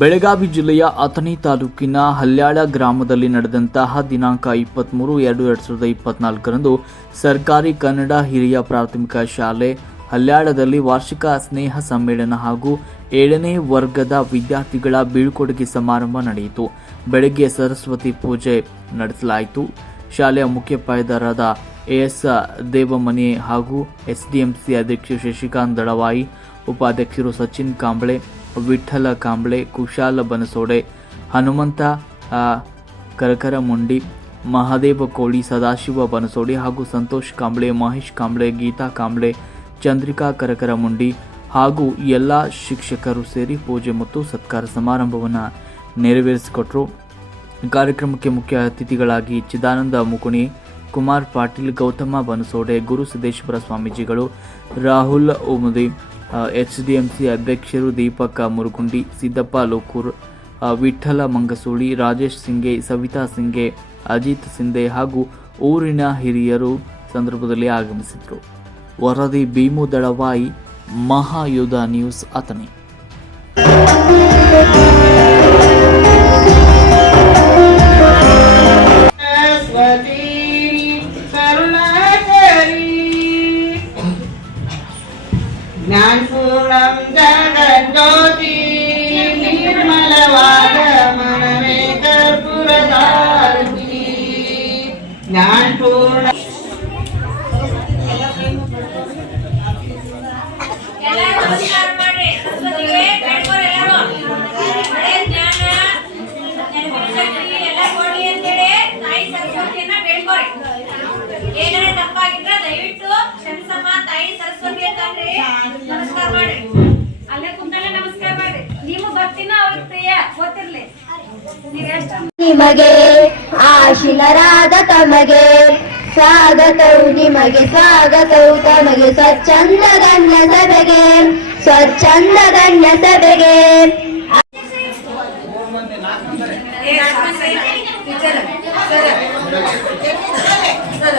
ಬೆಳಗಾವಿ ಜಿಲ್ಲೆಯ ಅಥಣಿ ತಾಲೂಕಿನ ಹಲ್ಯಾಳ ಗ್ರಾಮದಲ್ಲಿ ನಡೆದಂತಹ ದಿನಾಂಕ ಇಪ್ಪತ್ತ್ಮೂರು ಎರಡು ಎರಡು ಸಾವಿರದ ಇಪ್ಪತ್ನಾಲ್ಕರಂದು ಸರ್ಕಾರಿ ಕನ್ನಡ ಹಿರಿಯ ಪ್ರಾಥಮಿಕ ಶಾಲೆ ಹಲ್ಯಾಳದಲ್ಲಿ ವಾರ್ಷಿಕ ಸ್ನೇಹ ಸಮ್ಮೇಳನ ಹಾಗೂ ಏಳನೇ ವರ್ಗದ ವಿದ್ಯಾರ್ಥಿಗಳ ಬೀಳ್ಕೊಡುಗೆ ಸಮಾರಂಭ ನಡೆಯಿತು. ಬೆಳಗ್ಗೆ ಸರಸ್ವತಿ ಪೂಜೆ ನಡೆಸಲಾಯಿತು. ಶಾಲೆಯ ಮುಖ್ಯೋಪಾಧ್ಯಾಯರಾದ ಎಎಸ್ ದೇವಮನಿ ಹಾಗೂ ಎಸ್ಡಿಎಂಸಿ ಅಧ್ಯಕ್ಷ ಶಶಿಕಾಂತ್ ದಳವಾಯಿ, ಉಪಾಧ್ಯಕ್ಷರು ಸಚಿನ್ ಕಾಂಬ್ಳೆ ವಿಠ್ಠಲ ಕಾಂಬ್ಳೆ, ಕುಶಾಲ ಬನಸೋಡೆ, ಹನುಮಂತ ಕರಕರ ಮುಂಡಿ, ಮಹಾದೇವ ಕೋಳಿ, ಸದಾಶಿವ ಬನಸೋಡೆ ಹಾಗೂ ಸಂತೋಷ್ ಕಾಂಬ್ಳೆ, ಮಹೇಶ್ ಕಾಂಬ್ಳೆ, ಗೀತಾ ಕಾಂಬ್ಳೆ, ಚಂದ್ರಿಕಾ ಕರಕರಮುಂಡಿ ಹಾಗೂ ಎಲ್ಲ ಶಿಕ್ಷಕರು ಸೇರಿ ಪೂಜೆ ಮತ್ತು ಸತ್ಕಾರ ಸಮಾರಂಭವನ್ನು ನೆರವೇರಿಸಿಕೊಟ್ರು. ಕಾರ್ಯಕ್ರಮಕ್ಕೆ ಮುಖ್ಯ ಅತಿಥಿಗಳಾಗಿ ಚಿದಾನಂದ ಮುಕುಣಿ, ಕುಮಾರ್ ಪಾಟೀಲ್, ಗೌತಮ ಬನಸೋಡೆ, ಗುರು ಸಿದ್ದೇಶ್ವರ ಸ್ವಾಮೀಜಿಗಳು, Rahul Umadi H D M C ಅಧ್ಯಕ್ಷರು ದೀಪಕ್ ಮುರುಗುಂಡಿ, ಸಿದ್ದಪ್ಪ ಲೋಕೂರ್ ವಿಠಲ ಮಂಗಸೂಳಿ, ರಾಜೇಶ್ ಸಿಂಗೆ, ಸವಿತಾ ಸಿಂಗೆ, ಅಜಿತ್ ಸಿಂಧೆ ಹಾಗೂ ಊರಿನ ಹಿರಿಯರು ಸಂದರ್ಭದಲ್ಲಿ ಆಗಮಿಸಿದರು ವರದಿ ಭೀಮು ದಳವಾಯಿ, ಮಹಾಯುಧ ನ್ಯೂಸ್, ಅಥಣಿ. നിർമ്മളം ജഗജ്യോതി നിർമ്മലവാദ മനമേ കർപ്പുരതാർത്തി ഞാൻ പൂർണ എല്ലാവരും നമസ്കാരം ನಮಸ್ಕಾರ ಮಾಡಿ. ಅಲ್ಲೇ ಕುಂತಲ್ಲೇ ನಮಸ್ಕಾರ ಮಾಡಿ. ನಿಮ್ಮ ಭಕ್ತಿನ ಅವ್ರಿಗೆ ಪ್ರಿಯ ಗೊತ್ತಿರ್ಲಿ. ನಿಮಗೆ ಆಶಿಲರಾದ ತಮಗೆ ಸ್ವಾಗತವು ನಿಮಗೆ ಸ್ವಾಗತವು ತಮಗೆ ಸ್ವಚ್ಛಂದ ಗಣ್ಯ ಸಭೆಗೆ ಸ್ವಚ್ಛಂದ ಗಣ್ಯ ಸಭೆಗೆ. Teacher sir